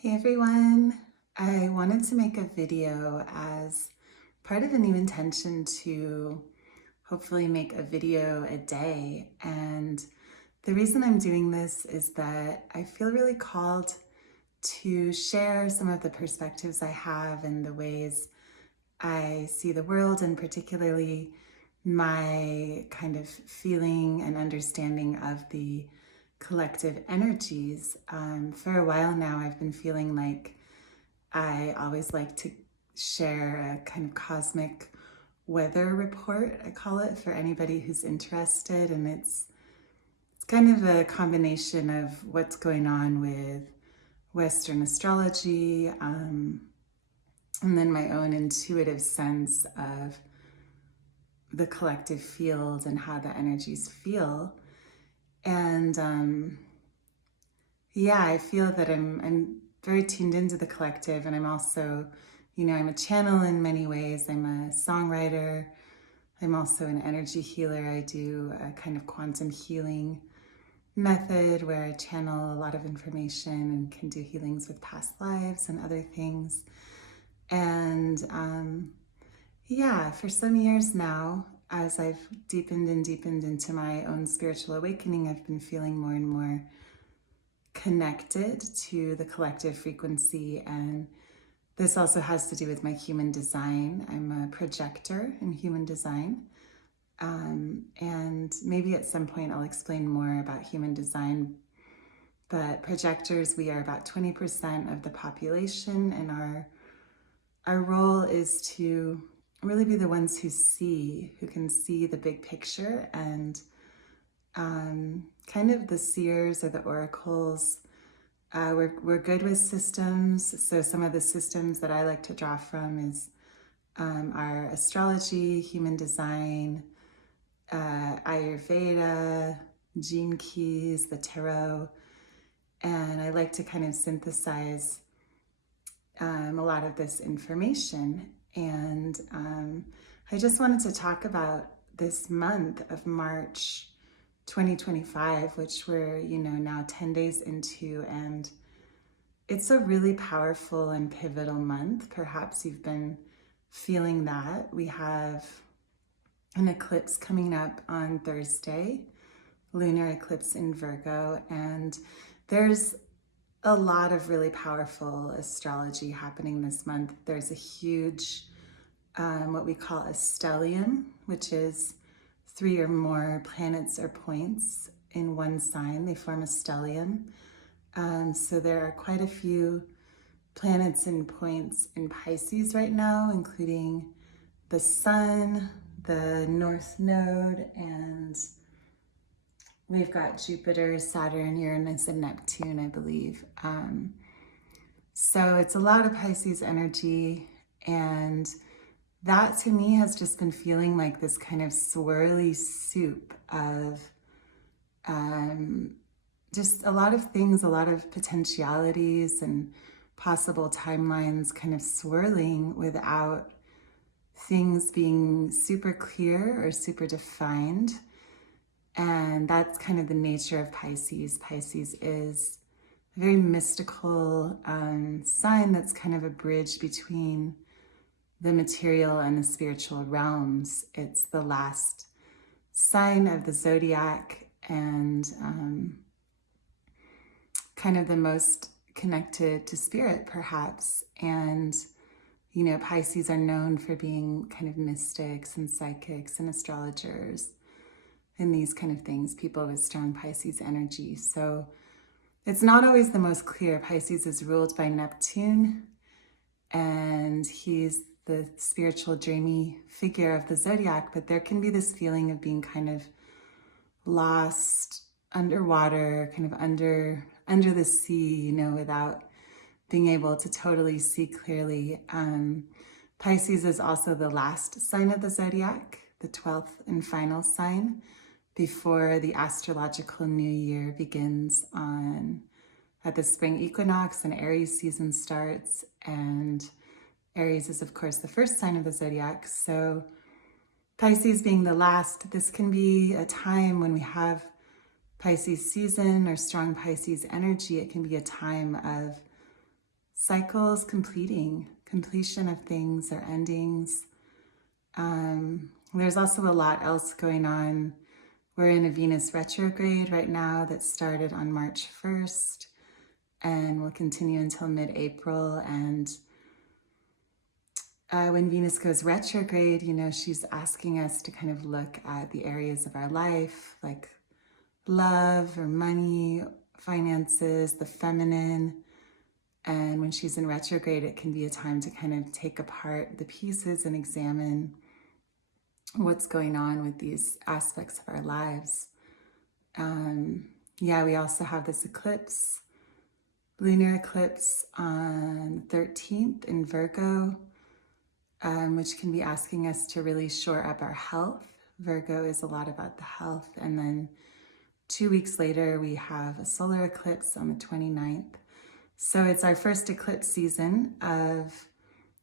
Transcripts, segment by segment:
Hey everyone, I wanted to make a video as part of a new intention to hopefully make a video a day. And the reason I'm doing this is that I feel really called to share some of the perspectives I have and the ways I see the world, and particularly my kind of feeling and understanding of the collective energies. For a while now, I've been feeling like I always like to share a kind of cosmic weather report, I call it, for anybody who's interested. And it's kind of a combination of what's going on with Western astrology, and then my own intuitive sense of the collective field and how the energies feel. And yeah, I feel that I'm very tuned into the collective, and I'm also, I'm a channel in many ways. I'm a songwriter. I'm also an energy healer. I do a kind of quantum healing method where I channel a lot of information and can do healings with past lives and other things. And yeah, for some years now, as I've deepened into my own spiritual awakening, I've been feeling more and more connected to the collective frequency. And this also has to do with my human design. I'm a projector in human design. And maybe at some point I'll explain more about human design. But projectors, we are about 20% of the population, and our role is to really be the ones who can see the big picture, and kind of the seers or the oracles. We're good with systems. So some of the systems that I like to draw from is our astrology, human design, Ayurveda, gene keys, the tarot. And I like to kind of synthesize a lot of this information. And I just wanted to talk about this month of March 2025, which we're, now 10 days into, and it's a really powerful and pivotal month. Perhaps you've been feeling that. We have an eclipse coming up on Thursday, lunar eclipse in Virgo, and there's a lot of really powerful astrology happening this month. There's a huge, what we call a stellium, which is 3 or more planets or points in one sign. They form a stellium. So there are quite a few planets and points in Pisces right now, including the Sun, the North Node, and we've got Jupiter, Saturn, Uranus, and Neptune, I believe. So it's a lot of Pisces energy, and that to me has just been feeling like this kind of swirly soup of just a lot of things, a lot of potentialities and possible timelines kind of swirling without things being super clear or super defined. And that's kind of the nature of Pisces. Pisces is a very mystical sign that's kind of a bridge between the material and the spiritual realms. It's the last sign of the zodiac, and kind of the most connected to spirit, perhaps. And, Pisces are known for being kind of mystics and psychics and astrologers and these kind of things, people with strong Pisces energy. So it's not always the most clear. Pisces is ruled by Neptune, and he's the spiritual dreamy figure of the zodiac, but there can be this feeling of being kind of lost underwater, kind of under the sea, without being able to totally see clearly. Pisces is also the last sign of the zodiac, the 12th and final sign, before the astrological new year begins at the spring equinox, and Aries season starts. And Aries is, of course, the first sign of the zodiac. So Pisces being the last, this can be a time when we have Pisces season or strong Pisces energy. It can be a time of cycles completion of things or endings. There's also a lot else going on. We're in a Venus retrograde right now that started on March 1st and will continue until mid-April. And when Venus goes retrograde, she's asking us to kind of look at the areas of our life, like love or money, finances, the feminine. And when she's in retrograde, it can be a time to kind of take apart the pieces and examine what's going on with these aspects of our lives. We also have this eclipse, lunar eclipse on 13th in Virgo, which can be asking us to really shore up our health. Virgo is a lot about the health. And then 2 weeks later, we have a solar eclipse on the 29th. So it's our first eclipse season of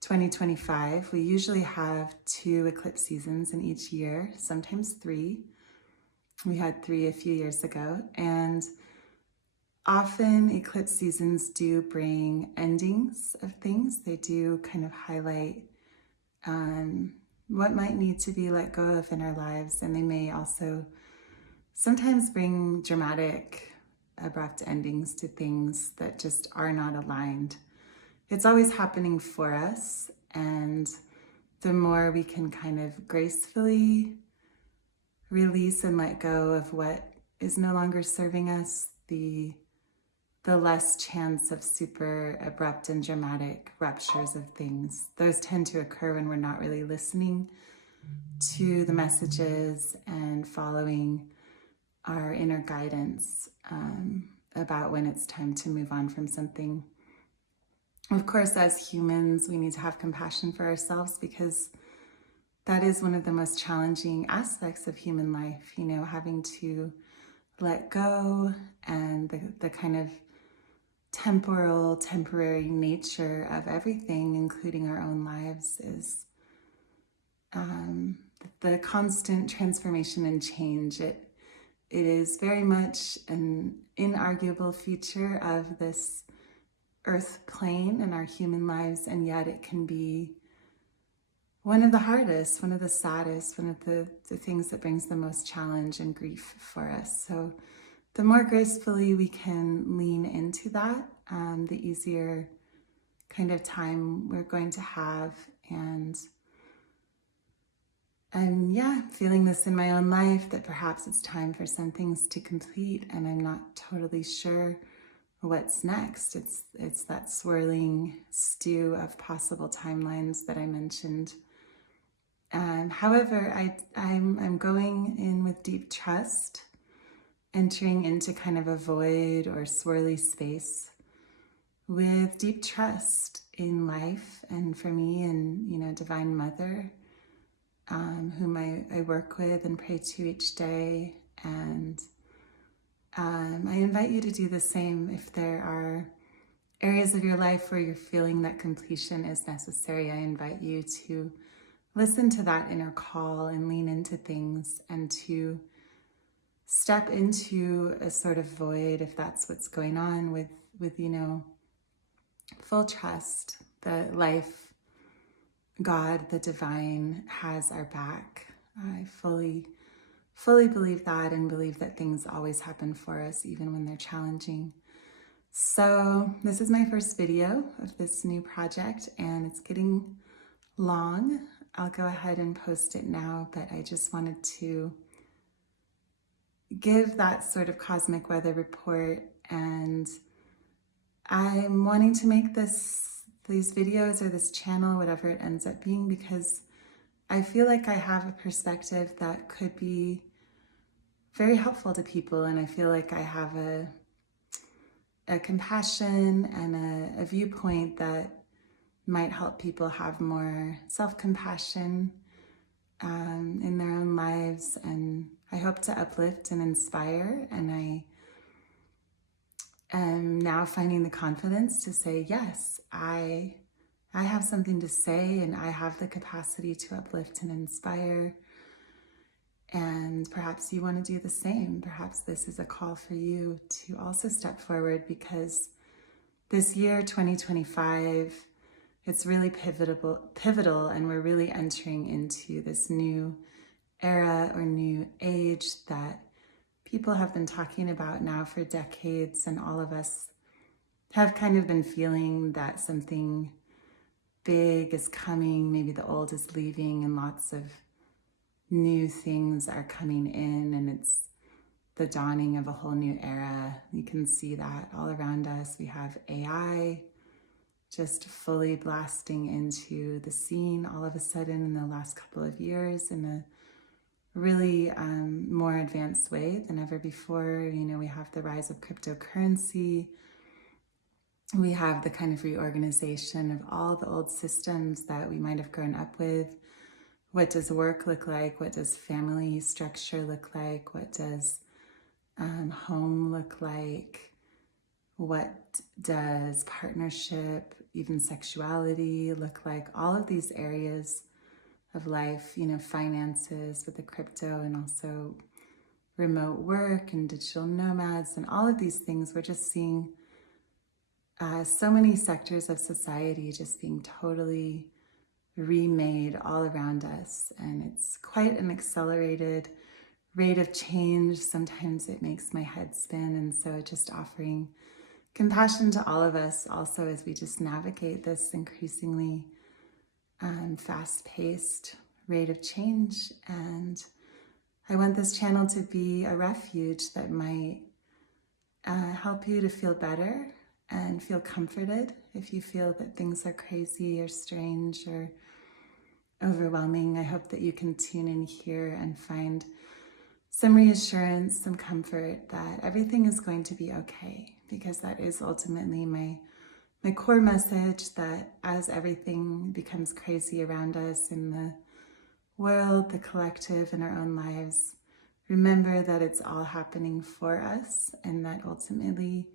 2025. We usually have 2 eclipse seasons in each year, sometimes 3. We had 3 a few years ago. And often eclipse seasons do bring endings of things. They do kind of highlight what might need to be let go of in our lives. And they may also sometimes bring dramatic, abrupt endings to things that just are not aligned. It's always happening for us. And the more we can kind of gracefully release and let go of what is no longer serving us, the less chance of super abrupt and dramatic ruptures of things. Those tend to occur when we're not really listening to the messages and following our inner guidance about when it's time to move on from something. Of course, as humans, we need to have compassion for ourselves, because that is one of the most challenging aspects of human life, having to let go, and the kind of temporary nature of everything, including our own lives, is the constant transformation and change. It is very much an inarguable feature of this earth plane and our human lives, and yet it can be one of the hardest, one of the saddest, one of the things that brings the most challenge and grief for us. So the more gracefully we can lean into that, the easier kind of time we're going to have. And I'm feeling this in my own life, that perhaps it's time for some things to complete, and I'm not totally sure what's next. It's that swirling stew of possible timelines that I mentioned. However, I'm going in with deep trust, entering into kind of a void or swirly space with deep trust in life, and for me, and Divine Mother, whom I work with and pray to each day. And I invite you to do the same. If there are areas of your life where you're feeling that completion is necessary, I invite you to listen to that inner call and lean into things, and to step into a sort of void, if that's what's going on, with full trust that life, God, the divine, has our back. I fully believe that, and believe that things always happen for us, even when they're challenging. So this is my first video of this new project, and it's getting long. I'll go ahead and post it now, but I just wanted to give that sort of cosmic weather report. And I'm wanting to make these videos, or this channel, whatever it ends up being, because I feel like I have a perspective that could be very helpful to people, and I feel like I have a compassion and a viewpoint that might help people have more self-compassion in their own lives. And I hope to uplift and inspire, and I am now finding the confidence to say, yes, I have something to say, and I have the capacity to uplift and inspire. And perhaps you want to do the same. Perhaps this is a call for you to also step forward, because this year, 2025, it's really pivotal, and we're really entering into this new era or new age that people have been talking about now for decades, and all of us have kind of been feeling that something big is coming, maybe the old is leaving, and lots of new things are coming in, and it's the dawning of a whole new era. You can see that all around us. We have AI just fully blasting into the scene all of a sudden in the last couple of years in a really more advanced way than ever before. You know, we have the rise of cryptocurrency. We have the kind of reorganization of all the old systems that we might have grown up with. What does work look like? What does family structure look like? What does home look like? What does partnership, even sexuality look like? All of these areas of life, you know, finances with the crypto, and also remote work and digital nomads and all of these things. We're just seeing so many sectors of society just being totally remade all around us. And it's quite an accelerated rate of change. Sometimes it makes my head spin. And so just offering compassion to all of us also as we just navigate this increasingly fast-paced rate of change. And I want this channel to be a refuge that might help you to feel better and feel comforted if you feel that things are crazy or strange or overwhelming. I hope that you can tune in here and find some reassurance, some comfort that everything is going to be okay, because that is ultimately my core message, that as everything becomes crazy around us in the world, the collective, in our own lives, remember that it's all happening for us, and that ultimately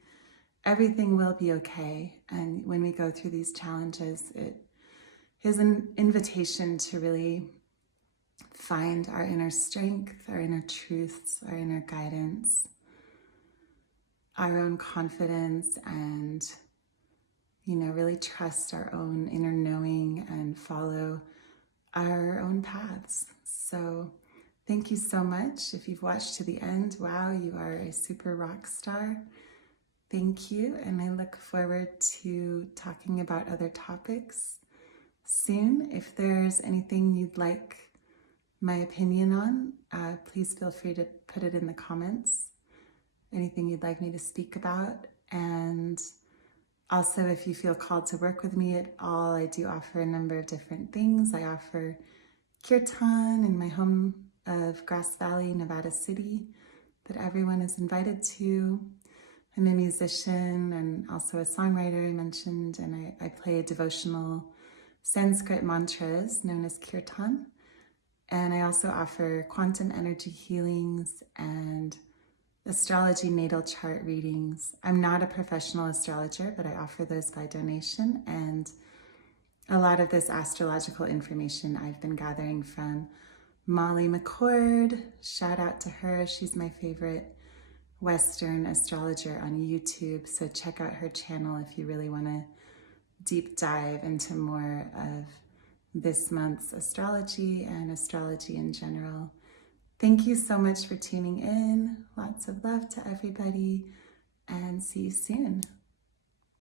everything will be okay. And when we go through these challenges, it is an invitation to really find our inner strength, our inner truths, our inner guidance, our own confidence, and, you know, really trust our own inner knowing and follow our own paths. So thank you so much. If you've watched to the end, wow, you are a super rock star. Thank you. And I look forward to talking about other topics soon. If there's anything you'd like my opinion on, please feel free to put it in the comments. Anything you'd like me to speak about. And also, if you feel called to work with me at all, I do offer a number of different things. I offer kirtan in my home of Grass Valley, Nevada City, that everyone is invited to. I'm a musician and also a songwriter, I mentioned, and I play devotional Sanskrit mantras known as kirtan. And I also offer quantum energy healings and astrology natal chart readings. I'm not a professional astrologer, but I offer those by donation. And a lot of this astrological information I've been gathering from Molly McCord. Shout out to her. She's my favorite Western astrologer on YouTube. So check out her channel if you really want to deep dive into more of this month's astrology and astrology in general. Thank you so much for tuning in. Lots of love to everybody, and see you soon.